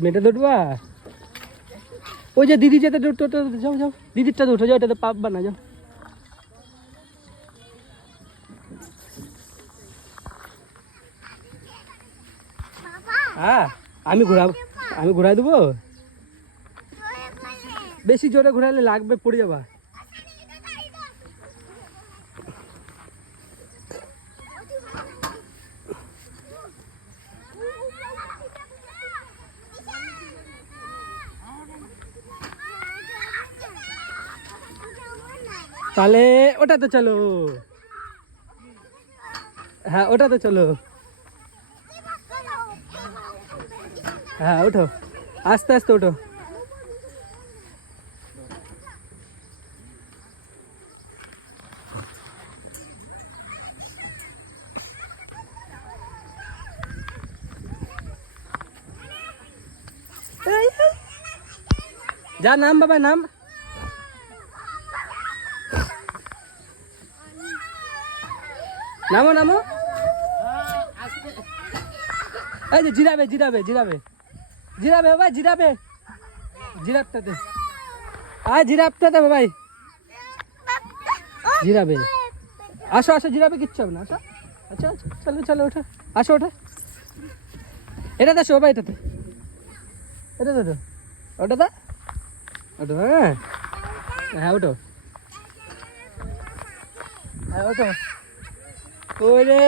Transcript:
তুমি এটা উঠবা? ওই যে দিদি যেতে যাও যাও, দিদিরটা উঠো, যাও, এটাতে পাববা না, যাও। হ্যাঁ, আমি ঘুরাই দেবো। বেশি জোরে ঘুরাইলে লাগবে, পড়ে যাবা। তাহলে ওটাতে চলো। হ্যাঁ, ওটাতে চলো। হ্যাঁ, ওঠো, আস্তে আস্তে ওঠো। যা, নাম বাবা, নাম। নামো নামো। এই যে জিরাবে জিরাবে জিরাবে জিরাবে বাবা, জিরাবে, জিরাবটাতে। আয় জিরাবটাতে বাবাই, জিরাবে। আসো আসো, জিরাবে, কিচ্ছু হবে না, আসো। আচ্ছা আচ্ছা, চলো চলো, ওঠো, আসো, ওঠো। এটাতে আসো বাবা, এটাতে, এটাতে ওঠো, ওটাতে ওঠো। হ্যাঁ হ্যাঁ, ওঠো, হ্যাঁ ওঠো। ওরে